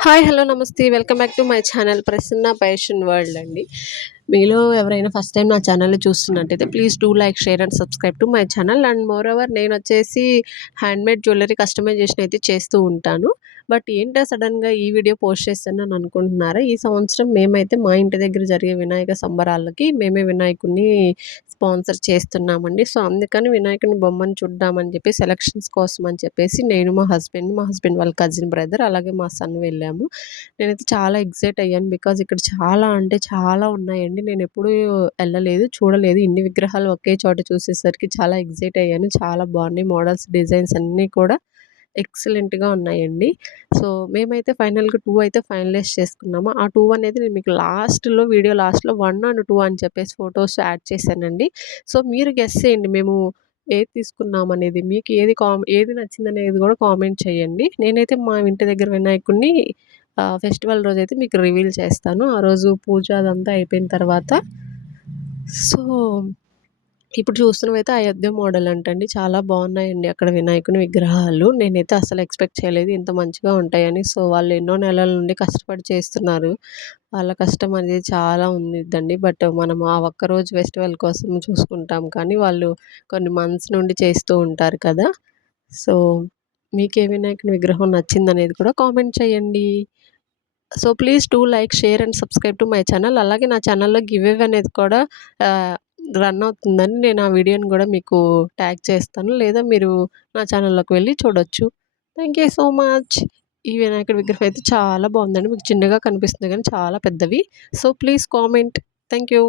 Hi! Hello! నమస్తే. Welcome back to my channel Prasanna fashion world అండి. మీలో ఎవరైనా ఫస్ట్ టైమ్ నా ఛానల్‌ని చూస్తున్నట్టయితే please do like, share and subscribe to my channel. And moreover నేనొచ్చేసి హ్యాండ్‌మేడ్ జ్యువెల్లరీ కస్టమైజేషన్ అయితే చేస్తూ ఉంటాను. బట్ ఏంటో సడెన్‌గా ఈ వీడియో పోస్ట్ చేశానని అనుకుంటున్నారా? ఈ సంవత్సరం మేమైతే మా ఇంటి దగ్గర జరిగే వినాయక సంబరాలకి మేమే వినాయకుడిని స్పాన్సర్ చేస్తున్నామండి. సో, అందుకని వినాయకుడిని బొమ్మను చూద్దామని చెప్పి సెలక్షన్స్ కోసం అని చెప్పేసి నేను, మా హస్బెండ్ వాళ్ళ కజిన్ బ్రదర్ అలాగే మా సన్ వెళ్ళాము. నేనైతే చాలా ఎక్సైట్ అయ్యాను. బికాజ్ ఇక్కడ చాలా అంటే చాలా ఉన్నాయండి. నేనెప్పుడూ ఎళ్ళలేదు, చూడలేదు. ఇన్ని విగ్రహాలు ఒకే చోట చూసేసరికి చాలా ఎక్సైట్ అయ్యాను. చాలా బాగున్నాయి. మోడల్స్, డిజైన్స్ అన్నీ కూడా ఎక్సలెంట్‌గా ఉన్నాయండి. సో, మేమైతే ఫైనల్‌గా 2 అయితే ఫైనలైజ్ చేసుకున్నాము. ఆ 2 అనేది నేను మీకు వీడియో లాస్ట్‌లో 1 అండ్ 2 అని చెప్పేసి ఫోటోస్ యాడ్ చేశానండి. సో, మీరు గెస్ చేయండి మేము ఏది తీసుకున్నామనేది. మీకు ఏది నచ్చిందనేది గూడా కామెంట్ చేయండి. నేనైతే మా ఇంటి దగ్గర వినాయకుడిని ఫెస్టివల్ రోజైతే మీకు రివీల్ చేస్తాను. ఆ రోజు పూజ అదంతా అయిపోయిన తర్వాత. సో, ఇప్పుడు చూస్తున్నవైతే అయోధ్య మోడల్ అంటండి. చాలా బావున్నాయండి అక్కడ వినాయకుని విగ్రహాలు. నేనైతే అస్సలు ఎక్స్‌పెక్ట్ చేయలేదు ఇంత మంచిగా ఉంటాయని. సో, వాళ్ళు ఎన్నో నెలల నుండి కష్టపడి చేస్తున్నారు. వాళ్ళ కష్టం అనేది చాలా ఉండిద్దండి. బట్ మనం ఆ ఒక్కరోజు ఫెస్టివల్ కోసం చూసుకుంటాం కానీ, వాళ్ళు కొన్ని మంత్స్ నుండి చేస్తూ ఉంటారు కదా! సో, మీకే వినాయకుని విగ్రహం నచ్చిందనేది కూడా కామెంట్ చేయండి. So, please do like, share and subscribe to my channel. అలాగే నా ఛానల్‌లో గివ్ అవే అనేది కూడా ఆహ్, రన్ అవుతుందని నేను ఆ వీడియోని గూడా మీకు ట్యాగ్ చేస్తాను. లేదా మీరు నా ఛానల్‌లోకి వెళ్లి చూడొచ్చు. Thank you so much. ఈ వినాయకుడి విగ్రహం అయితే చాలా బావుందండి. మీకు చిన్నగా కనిపిస్తుంది గానీ చాలా పెద్దవి. So, please comment. Thank you.